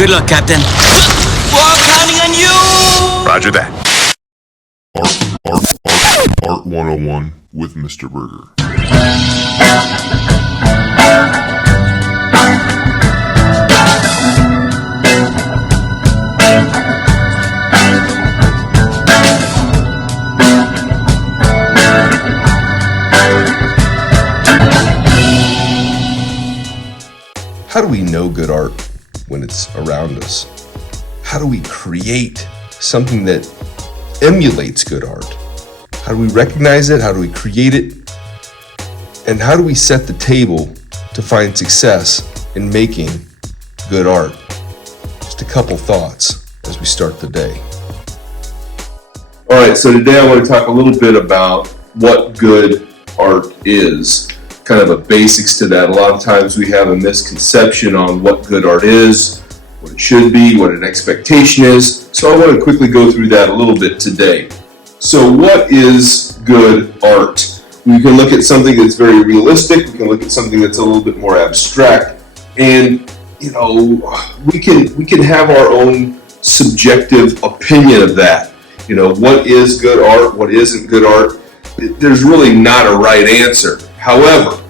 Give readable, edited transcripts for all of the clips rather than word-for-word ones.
Good luck, Captain. We're counting on you! Roger that. Art 101 with Mr. Burgher. How do we know good art when it's around us? How do we create something that emulates good art? How do we recognize it? How do we create it? And how do we set the table to find success in making good art? Just a couple thoughts as we start the day. All right, so today I want to talk a little bit about what good art is. Kind of a basics to that. A lot of times we have a misconception on what good art is, what it should be, what an expectation is. So I want to quickly go through that a little bit today. So what is good art? We can look at something that's very realistic. We can look at something that's a little bit more abstract. And, you know, we can have our own subjective opinion of that. You know, what is good art? What isn't good art? There's really not a right answer. However,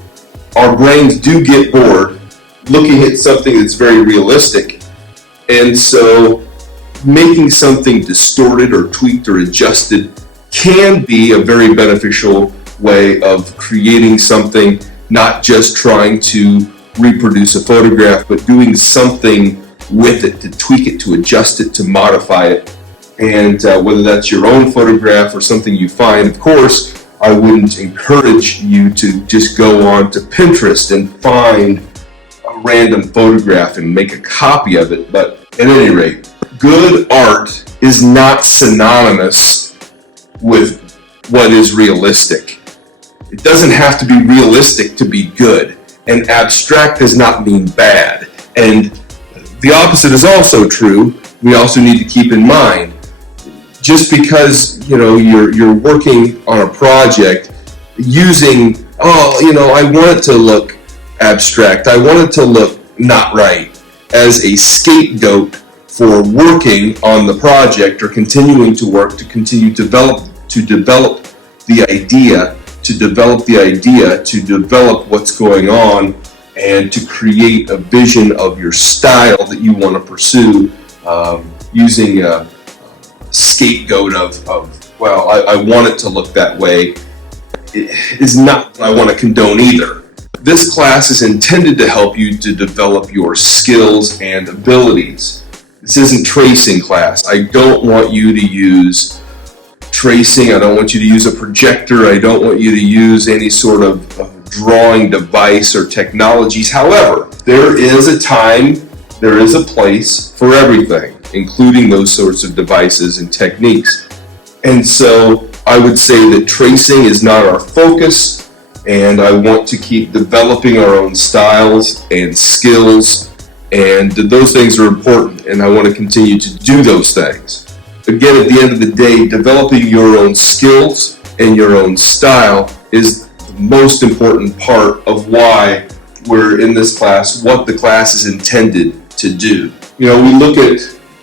our brains do get bored looking at something that's very realistic. And so making something distorted or tweaked or adjusted can be a very beneficial way of creating something, not just trying to reproduce a photograph, but doing something with it, to tweak it, to adjust it, to modify it. And whether that's your own photograph or something you find, of course, I wouldn't encourage you to just go on to Pinterest and find a random photograph and make a copy of it. But at any rate, good art is not synonymous with what is realistic. It doesn't have to be realistic to be good. And abstract does not mean bad. And the opposite is also true. We also need to keep in mind, just because, you know, you're working on a project using, I want it to look abstract, I want it to look not right, as a scapegoat for working on the project or continuing to work, to continue to develop the idea, to develop what's going on, and to create a vision of your style that you want to pursue, using a scapegoat of I want it to look that way, it is not what I want to condone either. This class is intended to help you to develop your skills and abilities. This isn't tracing class. I don't want you to use tracing. I don't want you to use a projector. I don't want you to use any sort of drawing device or technologies. However, there is a time, there is a place for everything, including those sorts of devices and techniques. And so I would say that tracing is not our focus, and I want to keep developing our own styles and skills, and those things are important, and I want to continue to do those things. Again, at the end of the day, developing your own skills and your own style is the most important part of why we're in this class, what the class is intended to do. You know, we look at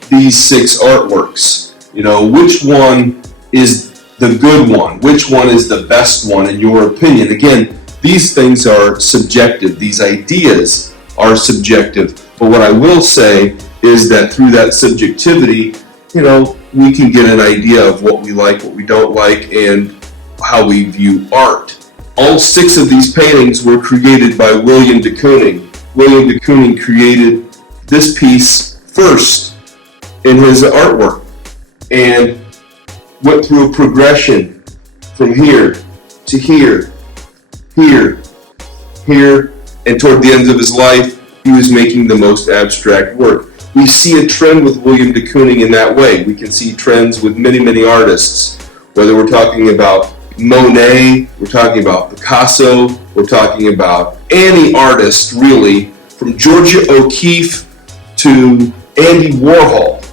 these 6 artworks, you know, which one is the good one? Which one is the best one in your opinion? Again, these things are subjective. These ideas are subjective. But what I will say is that through that subjectivity, you know, we can get an idea of what we like, what we don't like, and how we view art. All 6 of these paintings were created by William de Kooning. William de Kooning created this piece first in his artwork and went through a progression from here to here, here, here, and toward the end of his life, he was making the most abstract work. We see a trend with William de Kooning in that way. We can see trends with many, many artists, whether we're talking about Monet, we're talking about Picasso, we're talking about any artist really, from Georgia O'Keeffe to Andy Warhol.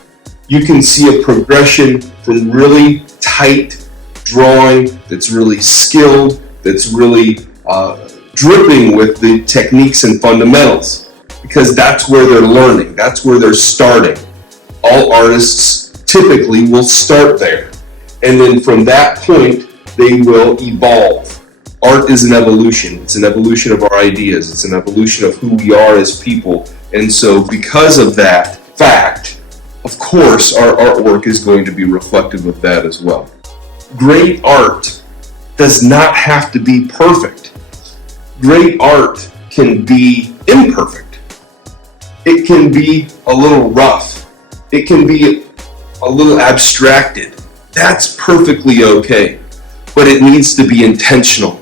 You can see a progression from really tight drawing that's really skilled, that's really dripping with the techniques and fundamentals. because that's where they're learning. That's where they're starting. All artists typically will start there. And then from that point, they will evolve. Art is an evolution. It's an evolution of our ideas. It's an evolution of who we are as people. And so because of that fact, of course, our artwork is going to be reflective of that as well. Great art does not have to be perfect. Great art can be imperfect. It can be a little rough. It can be a little abstracted. That's perfectly okay. But it needs to be intentional.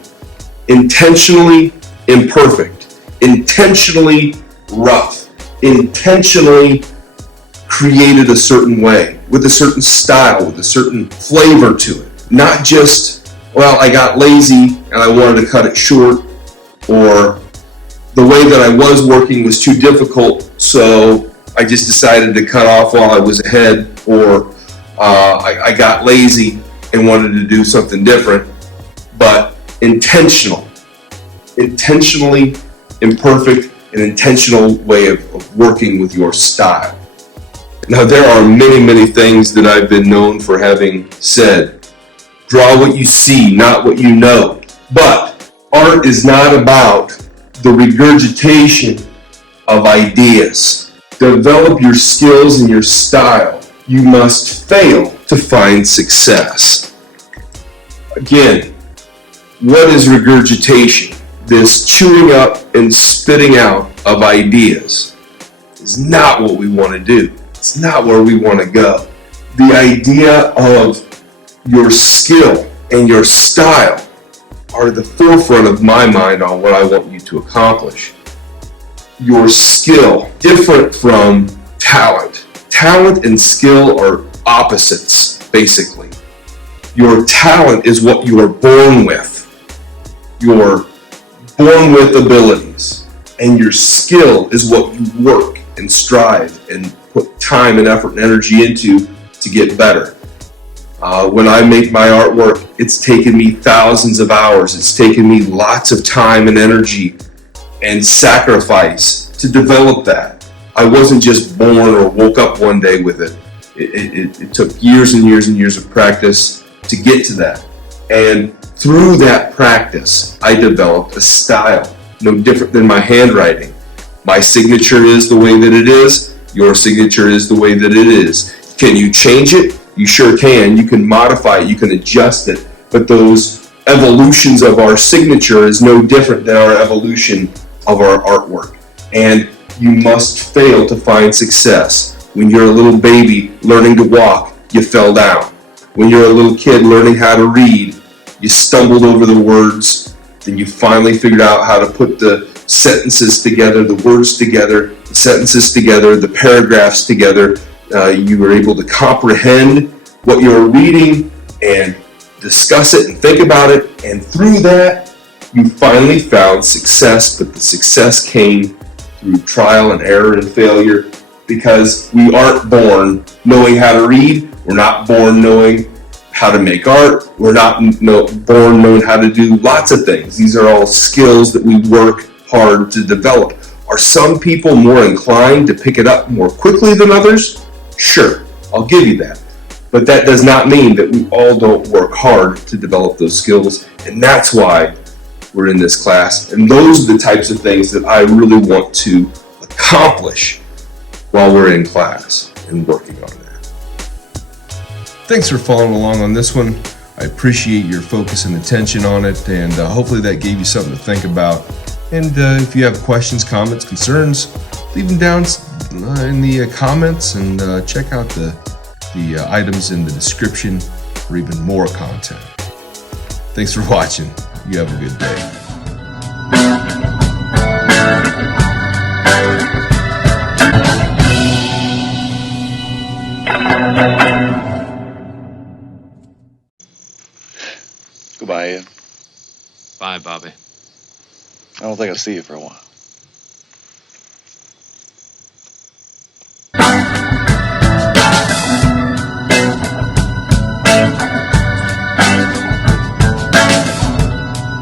Intentionally imperfect. Intentionally rough. Intentionally created a certain way, with a certain style, with a certain flavor to it. Not just, well, I got lazy and I wanted to cut it short, or the way that I was working was too difficult, so I just decided to cut off while I was ahead, or I got lazy and wanted to do something different. But intentionally imperfect, an intentional way of working with your style. Now, there are many, many things that I've been known for having said. Draw what you see, not what you know. But art is not about the regurgitation of ideas. Develop your skills and your style. You must fail to find success. Again, what is regurgitation? This chewing up and spitting out of ideas is not what we want to do. It's not where we want to go. The idea of your skill and your style are the forefront of my mind on what I want you to accomplish. Your skill, different from talent. Talent and skill are opposites, basically. Your talent is what you are born with. You're born with abilities. And your skill is what you work and strive and put time and effort and energy into to get better. When I make my artwork, it's taken me thousands of hours. It's taken me lots of time and energy and sacrifice to develop that. I wasn't just born or woke up one day with it. It took years and years and years of practice to get to that. And through that practice, I developed a style, no different than my handwriting. My signature is the way that it is. Your signature is the way that it is. Can you change it? You sure can. You can modify it. You can adjust it. But those evolutions of our signature is no different than our evolution of our artwork. And you must fail to find success. When you're a little baby learning to walk, you fell down. When you're a little kid learning how to read, you stumbled over the words. Then you finally figured out how to put the sentences together, the words together, the sentences together, the paragraphs together. You were able to comprehend what you're reading and discuss it and think about it. And through that, you finally found success. But the success came through trial and error and failure, because we aren't born knowing how to read. We're not born knowing how to make art. We're not born knowing how to do lots of things. These are all skills that we work hard to develop. Are some people more inclined to pick it up more quickly than others? Sure, I'll give you that. But that does not mean that we all don't work hard to develop those skills. And that's why we're in this class. And those are the types of things that I really want to accomplish while we're in class and working on that. Thanks for following along on this one. I appreciate your focus and attention on it, and hopefully that gave you something to think about. And if you have questions, comments, concerns, leave them down in the comments, and check out the items in the description for even more content. Thanks for watching. You have a good day. Goodbye, Ian. Bye, Bobby. I don't think I'll see you for a while.